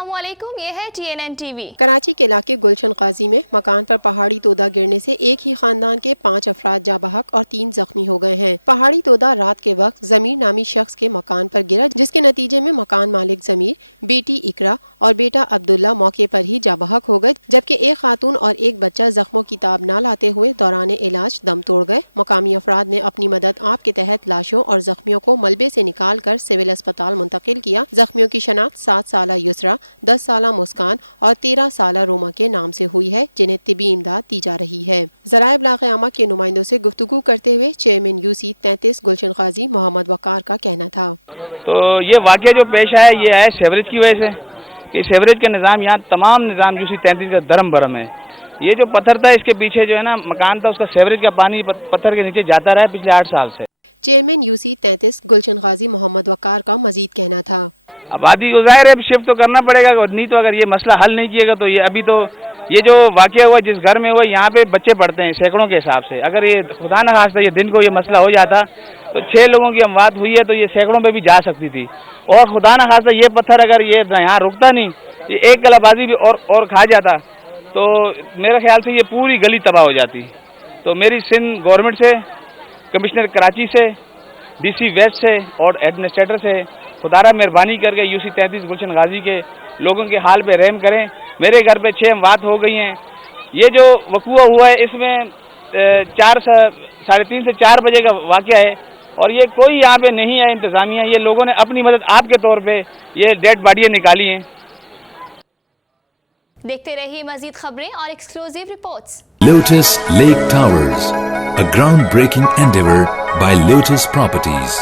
अस्सलाम वालेकुम, ये है TNN TV। कराची के इलाके गुलशन काजी में मकान पर पहाड़ी तोदा गिरने से एक ही खानदान के 5 अफराद जा बहक और 3 जख्मी हो गए हैं। पहाड़ी तोदा रात के वक्त जमीर नामी शख्स के मकान पर गिरा, जिसके नतीजे में मकान मालिक जमीर, बेटी इकरा और बेटा अब्दुल्ला मौके पर ही जा बहक हो गए, जबकि एक खातून और एक बच्चा जख्मों की ताब न लाते हुए दौरान इलाज दम तोड़ गए। मकामी अफराद ने अपनी मदद आप के तहत लाशों और जख्मियों को मलबे से निकाल कर सिविल अस्पताल मुंतकिल किया। जख्मियों की शनाख्त 7 साला युसरा, 10 साला मुस्कान और 13 साला रोमा के नाम से हुई है, जिन्हें तिबी इमदाद दी जा रही है। ज़राए इब्लाग़ आमा के नुमाइंदों से गुफ्तगू करते हुए चेयरमैन UC 33 गुलशन काजी मोहम्मद वकार का कहना था। तो ये वाक़या जो पेश आया ये है सेवरेज की वजह से, कि सेवरेज का निज़ाम यहाँ तमाम निज़ाम UC 33 का धर्म भरम है। ये जो पत्थर था इसके पीछे जो है ना मकान था, उसका सेवरेज का पानी पत्थर के नीचे जाता रहा है पिछले 8 साल से। चेयरमैन UC 33 गुलशन काजी मोहम्मद वकार का मजीद कहना था। आबादी को ज़ाहिर है शिफ्ट तो करना पड़ेगा, नहीं तो अगर ये मसला हल नहीं किएगा तो ये अभी तो ये जो वाक़या हुआ जिस घर में हुआ यहाँ पे बच्चे पढ़ते हैं सैकड़ों के हिसाब से, अगर ये खुदा न खास्ता ये दिन को ये मसला हो जाता तो 6 लोगों की अमवात हुई है तो ये सैकड़ों पे भी जा सकती थी। और खुदा न खास्ता ये पत्थर अगर ये यहाँ रुकता नहीं, ये एक कलाबाजी भी और खा जाता तो मेरे ख्याल से ये पूरी गली तबाह हो जाती। तो मेरी सिंध गवर्नमेंट से, कमिश्नर कराची से, DC वेस्ट से और एडमिनिस्ट्रेटर से खुदारा मेहरबानी करके UC 33 गुलशन गाजी के लोगों के हाल पे रहम करें। मेरे घर पे 6 अमवात हो गई हैं। ये जो वक़ूआ हुआ है इसमें 3:30 से 4 बजे का वाक़या है और ये कोई यहाँ पे नहीं है इंतज़ामिया, ये लोगों ने अपनी मदद आपके तौर पे ये डेड बॉडियाँ निकाली हैं। देखते रहिए मज़ीद खबरें और exclusive reports. Lotus Lake Towers, a groundbreaking endeavor by Lotus Properties.